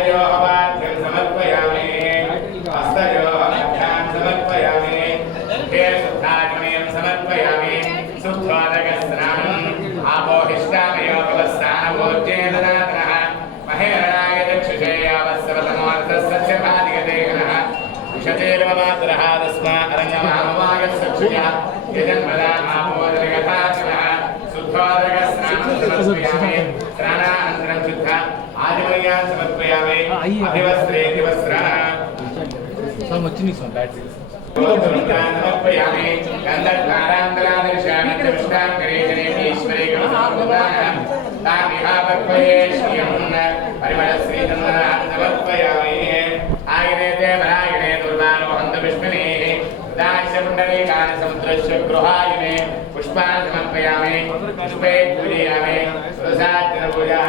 पादयोः पाद्यं समर्पयामि हस्तयोः मध्यां समर्पयामि हे शुद्धाचमयं समर्पयामि शुद्धोदकस्नानम् आपोहिष्टामयोगवस्थानभोज्ये ददातनः महेरणाय दक्षिषे यावत्सवतमोऽर्थस्य भादिगदेहनः विशतेर्वमातरः तस्मा अरण्यमामवागस्सक्षुया यजन्मदा आपोदनगताचनः शुद्धोदकस्नानं समर्पयामि स्नानानन्तरं शुद्ध आदिमर्यान् समर्पयामि अभिवस्त्रे दिवस्त्रः స్వామి వచ్చి నీ స్వామి బ్యాటరీ समर्पयामि गन्धद्वारान्तरादर्शामि कृष्णां करेशनेमीश्वरे गणसमर्पदानं तामिहापक्वये श्रियं परिमलश्रीचन्दनां समर्पयामि आयने देवरायणे दुर्वानो हन्तविष्णुनेः दास्यपुण्डरीकानि समुद्रस्य गृहायने पुष्पान् समर्पयामि पुष्पे पूजयामि सुरसाज्जनपूजां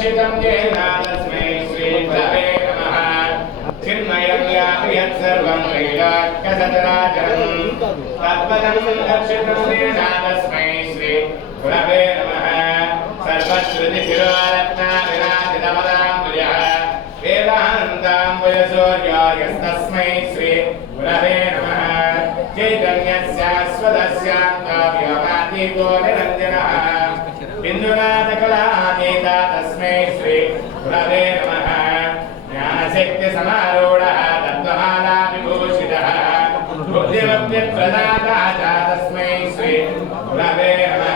तत्पदं दर्शितं येन तस्मै श्री गुरवे नमः चिन्मयं व्यापि यत्सर्वं त्रैलोक्यसचराचरं तत्पदं दर्शितं येन तस्मै श्री गुरवे नमः सर्वश्रुतिशिरोरत्नाविराजितपदाम्बुजः वेदान्ताम्बुजसूर्योर्यस्तस्मै श्री गुरवे नमः चैतन्यस्याश्वतस्यान्ताव्योमातीतो निरञ्जनः बिन्दुनाथकलातीता శ్రీ గురవే నమ జ్ఞానశక్తి సమారూఢ తత్వమాలా విభూషిత బుద్ధిమప్యప్రదాత తస్మై శ్రీ గురవే నమ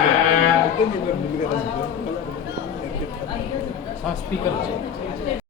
స్పీకర్